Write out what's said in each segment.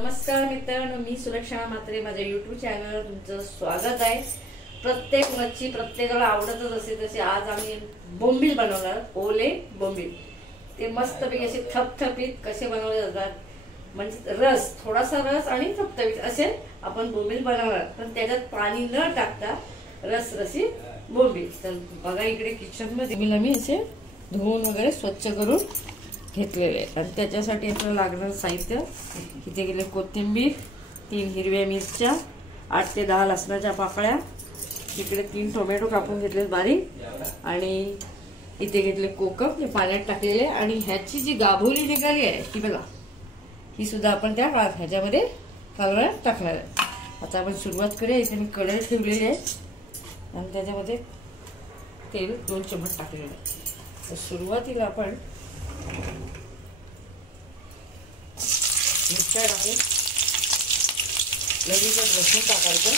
नमस्कार मित्रांनो, मी सुलक्षणा म्हात्रे, माझ्या YouTube चॅनलवर तुमचं स्वागत आहे। प्रत्येक मच्छी प्रत्येकाला आवडतच असते, तसे आज आम्ही बोंबील बनवणार, ओले बोंबील। ते मस्तपैकी असे थपथपीत कसे बनवले जातात, म्हणजे रस, थोडासा रस आणि थपथपीत असे आपण बोंबील बनवणार, पण त्याच्यात पाणी न टाकता रसरसी बोंबील। तर बघा इकडे किचन मध्ये मी असे धुवून वगैरे स्वच्छ करून घेतलेले आणि त्याच्यासाठी आपल्याला लागणारे साहित्य इथे गेले कोथिंबीर, 3 हिरव्या मिरच्या, 8 ते 10 लसणाच्या पाकळ्या, इकडे 3 टोमॅटो कापून घेतले बारीक आणि इथे घेतले कोकम जे पाण्यात टाकलेले आणि ह्याची जी गाभोली निघाली आहे ती बघा, ही सुद्धा आपण त्या ह्याच्यामध्ये कालवण्यात टाकणार आहे। आता आपण सुरुवात करूया। इथे मी कढई ठेवलेली आहे आणि त्याच्यामध्ये तेल 2 चमच टाकलेले आहे। तर सुरुवातीला आपण मिरच्या टाकून लगेच लसूण टाकायचं।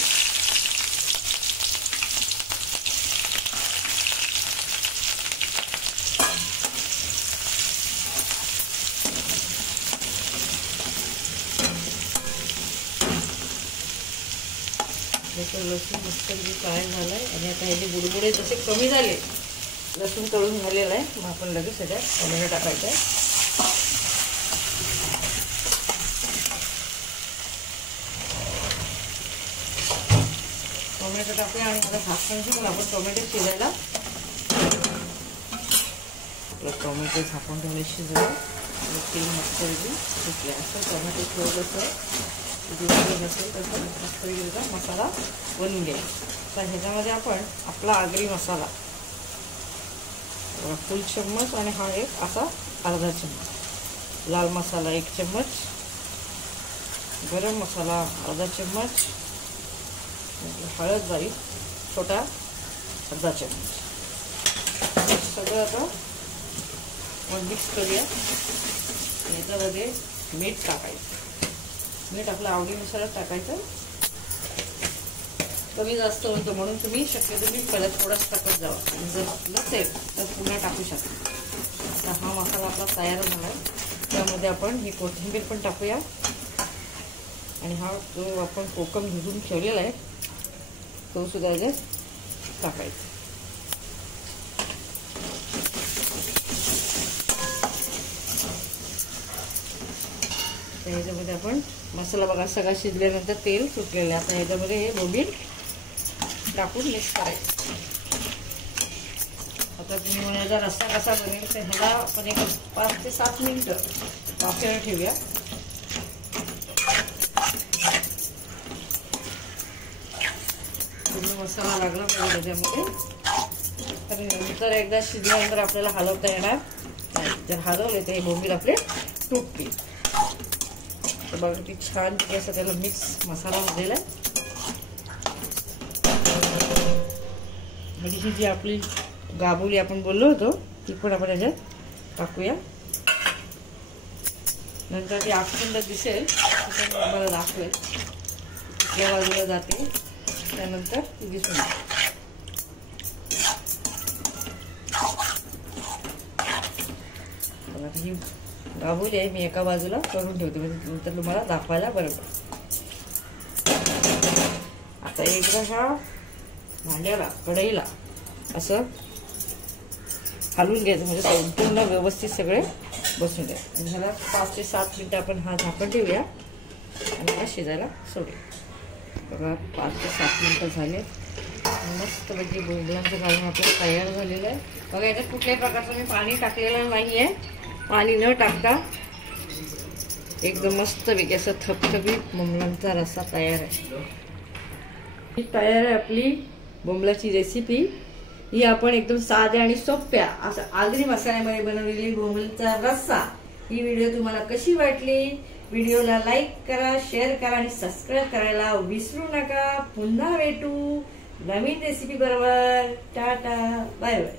लसूण मस्त काळा झालाय आणि आता हे बुडबुडे जसे कमी झाले, लसूण तळून झालेला आहे, मग आपण लगेच त्याच्यात टोमॅटो टाकायचा आहे। टोमॅटो टाकूया आणि आता झाकण ठेवून आपण टोमॅटो शिजायला, टोमॅटो झाकून ठेवले शिजवलं, तेल मस्त सुटले असं टोमॅटो थोडंसं नसेल तसं मस्त मसाला बनवून घ्या। तर ह्याच्यामध्ये आपण आपला आगरी मसाला फुल चम्मच आणि हा एक असा अर्धा चम्मच, लाल मसाला 1 चम्मच, गरम मसाला अर्धा चम्मच, हळद बारीक छोटा अर्धा चम्मच, सगळं आता मिक्स करूया। याच्यामध्ये मीठ टाकायचं, मीठ आपल्या आवडीनुसार टाकायचं, कमी जास्त होतं म्हणून तुम्ही शक्यतो मीठ पहिला थोडंच टाकत जावा, जर नसेल तर पुन्हा टाकू शकता। आता हा मसाला आपला तयार झाला आहे, त्यामध्ये आपण ही कोथिंबीर पण टाकूया आणि हा जो आपण कोकम भिजून ठेवलेला आहे तो सुद्धा याच्यात टाकायचा। ह्याच्यामध्ये आपण मसाला बघा सगळा शिजल्यानंतर तेल सुटलेलं आहे। आता ह्याच्यामध्ये हे बोंबील टाकून मिक्स करायचं। आता तुम्ही माझा रस्सा कसा बनेल तर ह्याला आपण एक 5 ते 7 मिनिटं वाफेवर ठेवूया। पूर्ण मसाला लागला पाहिजे त्याच्यामध्ये, आणि नंतर एकदा शिजल्यानंतर आपल्याला हलवता येणार नाही, जर हलवले तर हे बोंबील आपले तुटतील। तर बघा किती छान असं त्याला मिक्स मसाला झालेला आहे। म्हणजे जी आपली गाभोली आपण बोललो होतो ती पण आपण याच्यात टाकूया, नंतर ती आखंड दिसेल मला दाखवेल कुठल्या बाजूला जाते, त्यानंतर ती दिसून ही गाभोली आहे, मी एका बाजूला करून ठेवते म्हणजे नंतर तुम्हाला दाखवायला बरं पडेल। आता एकदा ह्या भांड्याला कढईला असं हलवून घ्यायचं म्हणजे संपूर्ण व्यवस्थित सगळे बसून द्या आणि ह्याला 5 ते 7 मिनिटं आपण हा झाकण ठेवूया आणि हा शिजायला सोडूया। बघा 5 ते 7 मिनिटं झाले, मस्त म्हणजे बोंबीलांचं कालवण आपलं तयार झालेलं आहे। बघा याच्यात कुठल्याही प्रकारचं मी पाणी टाकलेलं नाही आहे, पाणी न टाकता एकदम मस्त वेगळी असं थपथपीत बोंबलांचा रस्सा तयार आहे। तयार आहे आपली बोंबलाची रेसिपी। ही आपण एकदम साध्या आणि सोप्या असं आगरी मसाल्यामध्ये बनवलेली बोंबलाचा रस्सा। ही व्हिडिओ तुम्हाला कशी वाटली? व्हिडिओला लाईक करा, शेअर करा आणि सबस्क्राईब करायला विसरू नका। पुन्हा भेटू नवीन रेसिपी बरोबर। Tata, bye bye.